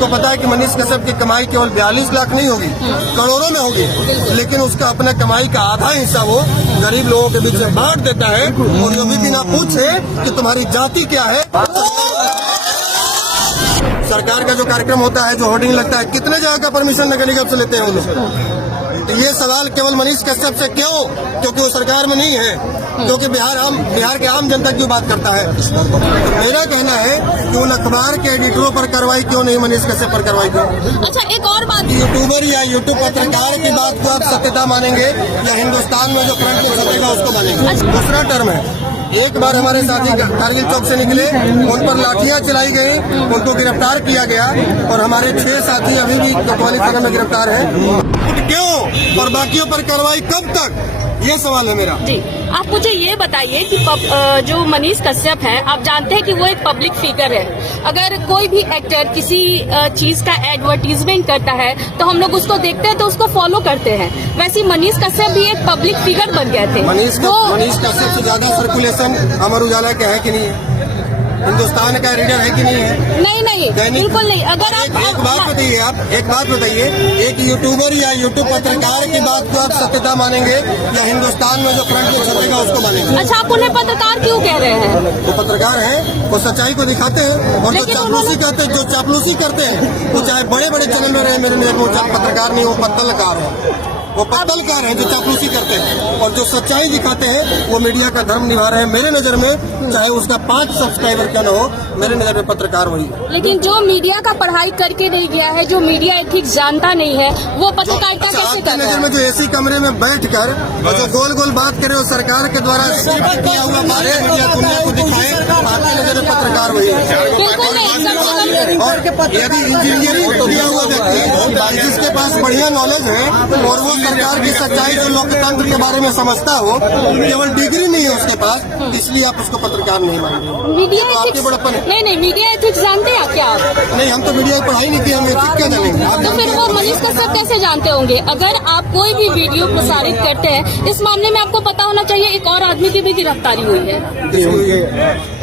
तो पता है कि मनीष कश्यप की कमाई केवल 42 लाख नहीं होगी, करोड़ों में होगी, लेकिन उसका अपना कमाई का आधा हिस्सा वो गरीब लोगों के बीच में बांट देता है, और जो भी बिना पूछे कि तुम्हारी जाति क्या है। सरकार का जो कार्यक्रम होता है, जो होर्डिंग लगता है, कितने जगह का परमिशन नगर निगम से लेते हैं उन लोग। तो ये सवाल केवल मनीष कश्यप से क्यों? क्योंकि वो सरकार में नहीं है, क्योंकि बिहार के आम जनता की बात करता है। तो मेरा कहना है कि उन अखबार के एडिटरों पर कार्रवाई क्यों नहीं, मनीष कश्यप पर कार्रवाई क्यों? अच्छा, एक और बात, यूट्यूबर या यूट्यूब पत्रकार की बात को आप सत्यता मानेंगे या हिंदुस्तान में जो फ्रंट में छपेगा उसको मानेंगे? दूसरा टर्म है, एक बार हमारे साथी कारगिल चौक से निकले, उन पर लाठियां चलाई गई, उनको गिरफ्तार किया गया, और हमारे 6 साथी अभी भी कोतवाली थाना में गिरफ्तार हैं। क्यों? और बाकियों पर कार्रवाई कब तक? ये सवाल है मेरा। जी, आप मुझे ये बताइए कि जो मनीष कश्यप है, आप जानते हैं कि वो एक पब्लिक फिगर है। अगर कोई भी एक्टर किसी चीज का एडवर्टीजमेंट करता है तो हम लोग उसको देखते हैं, तो उसको फॉलो करते हैं। वैसे मनीष कश्यप भी एक पब्लिक फिगर बन गए थे। मनीष कश्यप से ज्यादा सर्कुलेशन अमर उजाला का है कि नहीं है? हिंदुस्तान का रीडर है कि नहीं है? नहीं, बिल्कुल नहीं। अगर एक बात बताइए, एक यूट्यूबर या यूट्यूब पत्रकार की बात को आप सत्यता मानेंगे या हिंदुस्तान में जो फ्रंट में छपेगा उसको मानेंगे? अच्छा, आप उन्हें पत्रकार क्यों कह रहे हैं? वो पत्रकार हैं, वो सच्चाई को दिखाते हैं, और जो चापलूसी करते हैं वो चाहे बड़े बड़े चैनल में रहे, मेरे नजर में वो पत्रकार नहीं, वो पत्तलकार है। वो पत्तलकार हैं जो चापलूसी करते हैं, और जो सच्चाई दिखाते हैं वो मीडिया का धर्म निभा रहे हैं। मेरे नजर में चाहे उसका 5 सब्सक्राइबर क्या न हो, मेरे नजर में पत्रकार वही है। लेकिन जो मीडिया का पढ़ाई करके नहीं गया है, जो मीडिया एथिक्स जानता नहीं है, वो पत्रकारिता कैसे करता है? नजर में जो एसी कमरे में बैठकर और जो गोल गोल बात करे, वो सरकार के द्वारा किया हुआ दुनिया को दिखाए, आपकी नजर में पत्रकार वही है। बिल्कुल नहीं। और यदि इंजीनियरिंग किया हुआ व्यक्ति जिसके पास बढ़िया नॉलेज है, और वो सरकार की सच्चाई जो लोकतंत्र के बारे में समझता हो, केवल डिग्री नहीं है उसके पास, इसलिए आप उसको पत्रकार नहीं मानेंगे। मीडिया तो आपकी बड़प्पन है। नहीं, मीडिया एथिक्स जानते हैं क्या आप? नहीं, हम तो मीडिया की पढ़ाई नहीं की, हम एथिक्स क्या जानेंगे? तो फिर वो मनीष कश्यप कैसे जानते होंगे? अगर आप कोई भी वीडियो प्रसारित करते हैं, इस मामले में आपको पता होना चाहिए एक और आदमी की भी गिरफ्तारी हुई है।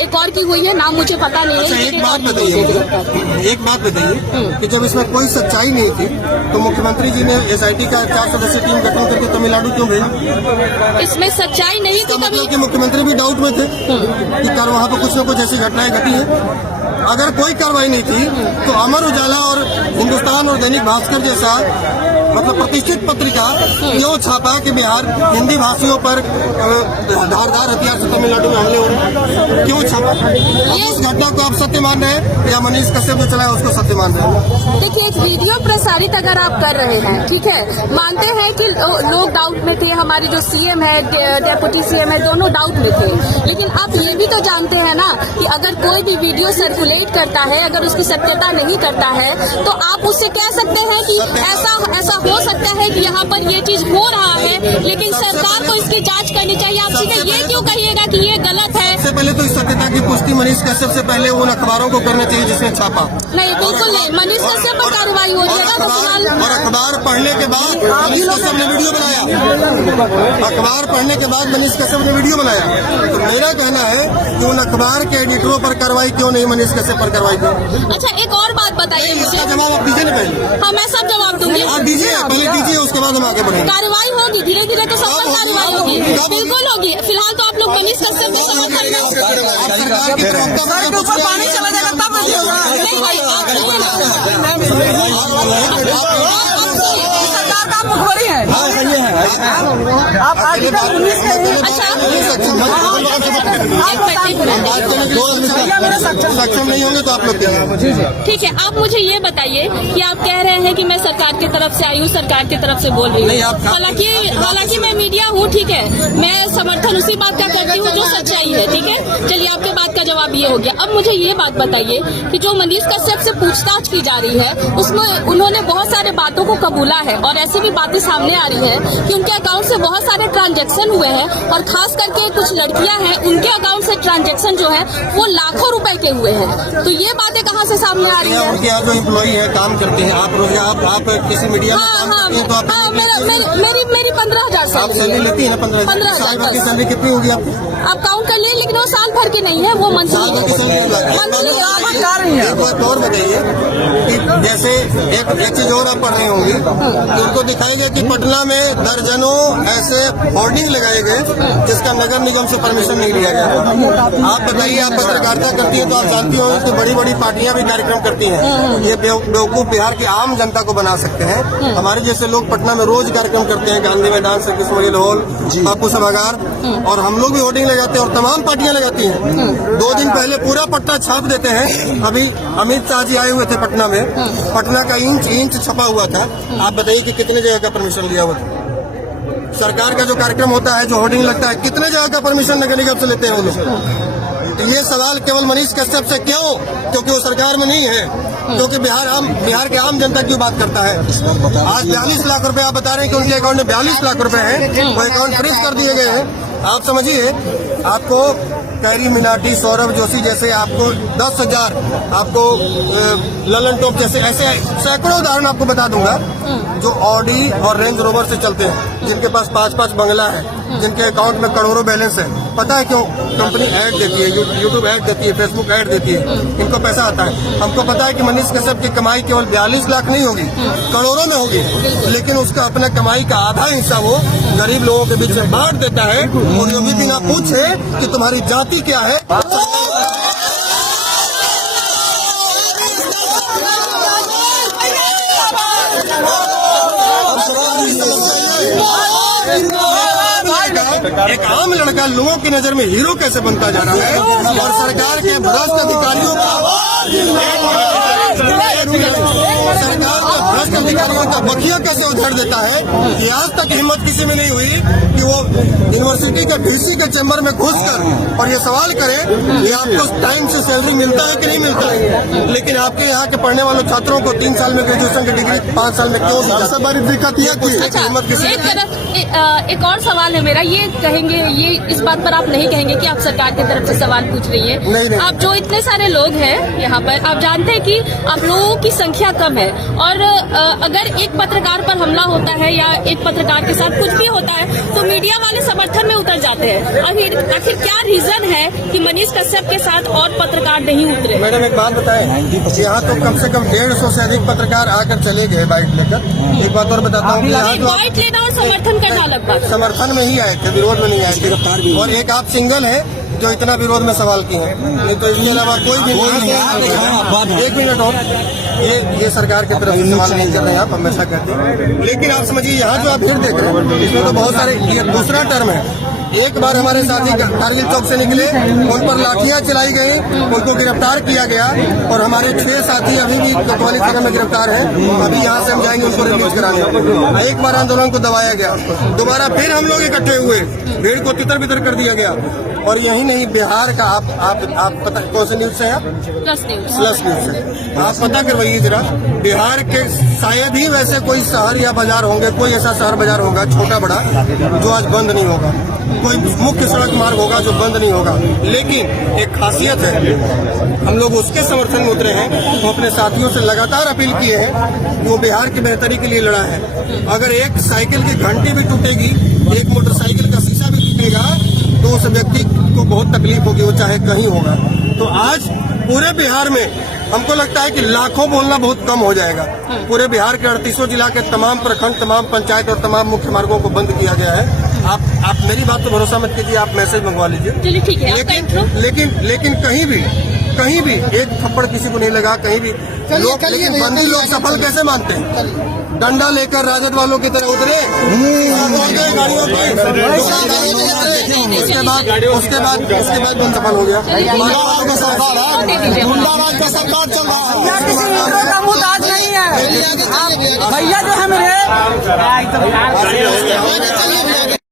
एक और की हुई है, नाम मुझे पता नहीं है। एक बात बताइए कि जब इसमें कोई सच्चाई नहीं थी तो मुख्यमंत्री जी ने SIT का 4 सदस्यीय टीम गठन करके तमिलनाडु क्यों भेजा? इसमें सच्चाई नहीं थी। मतलब कि मुख्यमंत्री भी डाउट में थे कि वहाँ पर कुछ न कुछ ऐसी घटनाएं घटी है। अगर कोई कार्रवाई नहीं थी तो अमर उजाला और हिंदुस्तान और दैनिक भास्कर जैसा मतलब प्रतिष्ठित पत्रिका क्यों छापा कि बिहार हिंदी भाषियों पर धारदार हथियार से तमिलनाडु में हमले हो रहे? क्यों छापा? इस घटना को आप सत्य मान रहे हैं या मनीष कश्यप जो चलाया उसको सत्य मान रहे हैं? देखिए, एक वीडियो प्रसारित अगर आप कर रहे हैं, ठीक है, मानते हैं कि लोग डाउट में थे, हमारी जो CM है, डेप्यूटी CM है, दोनों डाउट में थे, लेकिन आप ये भी तो जानते हैं ना कि अगर कोई भी वीडियो सर्कुलेट करता है, अगर उसकी सत्यता नहीं करता है, तो आप उससे कह सकते हैं कि ऐसा हो सकता है कि यहाँ पर ये चीज हो रहा है, लेकिन सरकार को इसकी जांच करनी चाहिए। आप सीधे ये क्यों कहिएगा कि ये गलत है? सबसे पहले तो इस सत्यता की पुष्टि मनीष कश्यप से पहले उन अखबारों को करना चाहिए जिसने छापा। नहीं, बिल्कुल नहीं। मनीष कश्यप पर कार्रवाई हो जाएगा। और अखबार पढ़ने के बाद मनीष कश्यप ने वीडियो बनाया। अखबार पढ़ने के बाद मनीष कश्यप ने वीडियो बनाया। तो मेरा कहना है कि उन अखबार के एडिटरों पर कार्रवाई क्यों नहीं, मनीष कश्यप पर कार्रवाई क्यों? अच्छा, एक और बात बताइए मुझे। जवाब आप दीजिए ना पहले। हाँ, मैं सब जवाब दूंगी। आप दीजिए, पहले दीजिए, उसके बाद हम आगे बढ़ेंगे। कार्रवाई होगी, धीरे धीरे तो सब पर कार्रवाई होगी, बिल्कुल होगी। फिलहाल तो आप लोग मनीष कश्यप के समर्थन में सर के ऊपर पानी चला जाएगा तब सरकार का मुखबरी है। आप आर्टिकल 19 सक्षम नहीं होंगे तो आप लोग ठीक है। आप मुझे ये बताइए कि आप कह रहे हैं कि मैं सरकार की तरफ से आई हूँ, सरकार की तरफ से बोल रही हूँ। हालांकि मैं मीडिया हूँ, ठीक है, मैं समर्थन उसी बात का करती हूँ जो सच्चाई है, ठीक है। चलिए, आपके बात का जवाब ये हो गया। अब मुझे ये बात बताइए कि जो मनीष कश्यप से पूछताछ की जा रही है, उसमें उन्होंने बहुत सारे बातों को कबूला है, और ऐसी भी बातें सामने आ रही है कि उनके अकाउंट से बहुत सारे ट्रांजैक्शन हुए हैं, और खास करके कुछ लड़कियां हैं, उनके अकाउंट से ट्रांजैक्शन जो है वो लाखों रुपए के हुए हैं। तो ये बातें कहाँ से सामने आ रही है? उनके यहाँ जो एम्प्लॉई है, काम करते हैं, आप रोजगार आप किसी मीडिया में काम करती हैं तो आप मेरी 15,000 आप सैलरी लेती है ना? 15,000 की सैलरी कितनी होगी आपकी? आप काउंट कर लिए, लेकिन वो साल भर की नहीं है, वो मंथली और बताइए कि जैसे एक चीज और आप पढ़ रहे होंगे कि उनको दिखाया गया कि पटना में दर्जनों ऐसे होर्डिंग लगाए गए जिसका नगर निगम से परमिशन नहीं लिया गया। आप बताइए, आप पत्रकारिता करती है तो आप जानती होंगे कि बड़ी बड़ी पार्टियां भी कार्यक्रम करती हैं। ये बेवकूफ बिहार की आम जनता को बना सकते हैं। हमारे जैसे लोग पटना में रोज कार्यक्रम करते हैं, गांधी मैदान से किस्मोली हॉल, बापू सभागार, और हम लोग भी होर्डिंग लगाते हैं और तमाम पार्टियां लगाती हैं। 2 दिन पहले पूरा पट्टा छाप देते हैं। अभी अमित शाह जी आए हुए थे पटना में, पटना का इंच छपा हुआ था। आप बताइए कि कितने जगह का परमिशन लिया हुआ था? सरकार का जो कार्यक्रम होता है, जो होर्डिंग लगता है, कितने जगह का परमिशन नगर निगम से लेते हैं वो लोग? तो ये सवाल केवल मनीष कश्यप से क्यों? क्योंकि वो सरकार में नहीं है, क्योंकि बिहार के आम जनता क्यों बात करता है? आज 42 लाख रुपए आप बता रहे हैं कि उनके अकाउंट में 42 लाख रुपए हैं, वो अकाउंट फ्रीज कर दिए गए हैं। आप समझिए, आपको कैरी मिनाटी, सौरभ जोशी जैसे आपको 10,000, आपको ललन टॉप जैसे ऐसे सैकड़ों उदाहरण आपको बता दूंगा जो ऑडी और रेंज रोवर से चलते हैं, जिनके पास 5-5 बंगला है, जिनके अकाउंट में करोड़ों बैलेंस है। पता है क्यों? कंपनी ऐड देती है, यूट्यूब ऐड देती है, फेसबुक ऐड देती है, इनको पैसा आता है। हमको पता है कि मनीष कश्यप की कमाई केवल 42 लाख नहीं होगी, करोड़ों में होगी, लेकिन उसका अपना कमाई का आधा हिस्सा वो गरीब लोगों के बीच में बांट देता है। और जो भी बिना पूछे कि तुम्हारी जाति क्या है, एक आम लड़का लोगों की नजर में हीरो कैसे बनता जा रहा है, और सरकार के भ्रष्ट अधिकारियों का बखिया कैसे उधेड़ देता है कि आज तक हिम्मत किसी में नहीं हुई कि वो यूनिवर्सिटी के वीसी के चैम्बर में घुसकर और ये सवाल करे कि आपको टाइम से सैलरी मिलता है कि नहीं मिलता है। लेकिन आपके यहाँ के पढ़ने वाले छात्रों को 3 साल में ग्रेजुएशन की डिग्री 5 साल में क्यों? सबसे बड़ी दिक्कत यह की हिम्मत किसी एक तरफ एक और सवाल है मेरा, ये कहेंगे, ये इस बात पर आप नहीं कहेंगे कि आप सरकार की तरफ से सवाल पूछ रही है? नहीं। आप जो इतने सारे लोग हैं यहाँ पर, आप जानते हैं कि आप लोगों की संख्या कम है, और अगर एक पत्रकार पर हमला होता है या एक पत्रकार के साथ कुछ भी होता है तो मीडिया वाले समर्थन में उतर जाते हैं। आखिर क्या रीजन है कि मनीष कश्यप के साथ और पत्रकार नहीं उतरे? मैडम एक बात बताएं, यहाँ तो कम से कम 150 से अधिक पत्रकार आकर चले गए बाइट लेकर। एक बात और बताता हूँ, बाइट लेना और समर्थन करना अलग बात। समर्थन में ही आए थे, विरोध में नहीं आए थे। और एक आप सिंगल है जो इतना विरोध में सवाल किए हैं, नहीं तो इसके अलावा कोई भी नहीं। 1 मिनट और, ये सरकार की तरफ से सवाल नहीं कर रहे हैं, आप हमेशा कहते हैं। लेकिन आप समझिए, यहाँ जो आप भीड़ देख रहे हैं इसमें तो बहुत सारे, ये दूसरा टर्म है। एक बार हमारे साथी कारगिल चौक से निकले, उन पर लाठियां चलाई गई, उनको गिरफ्तार किया गया, और हमारे 6 साथी अभी भी कोतवाली थाने में गिरफ्तार हैं। अभी यहाँ से हम जाएंगे उनको रिलीज कराने। एक बार आंदोलन को दबाया गया, दोबारा फिर हम लोग इकट्ठे हुए, भीड़ को तितर बितर कर दिया गया। और यही नहीं, बिहार का आप पता कौन से न्यूज से है? प्लस न्यूज से आप पता करवाइए जरा। बिहार के शायद ही वैसे कोई शहर या बाजार होंगे, कोई ऐसा शहर बाजार होगा छोटा बड़ा जो आज बंद नहीं होगा, कोई मुख्य सड़क मार्ग होगा जो बंद नहीं होगा। लेकिन एक खासियत है, हम लोग उसके समर्थन में उतरे हैं। वो अपने साथियों से लगातार अपील किए हैं कि वो बिहार की बेहतरी के लिए लड़ा है। अगर एक साइकिल की घंटी भी टूटेगी, एक मोटरसाइकिल का शीशा भी टूटेगा, तो उस व्यक्ति को बहुत तकलीफ होगी, वो चाहे कहीं होगा। तो आज पूरे बिहार में हमको लगता है कि लाखों बोलना बहुत कम हो जाएगा। पूरे बिहार के 38 जिला के तमाम प्रखंड, तमाम पंचायत और तमाम मुख्य मार्गों को बंद किया गया है। आप मेरी बात तो भरोसा मत कीजिए, आप मैसेज मंगवा लीजिए। चलिए ठीक है। लेकिन कहीं भी एक थप्पड़ किसी को नहीं लगा, कहीं भी लोग। लेकिन बंदी लोग सफल कैसे मानते हैं? डंडा लेकर राजद वालों की तरह उतरे, गाड़ियों पे, उसके बाद बंद सफल हो गया। गुंडा राज का सरकार चल रहा है, किसी हीरो का मुहताज नहीं है भैया। जो है मेरे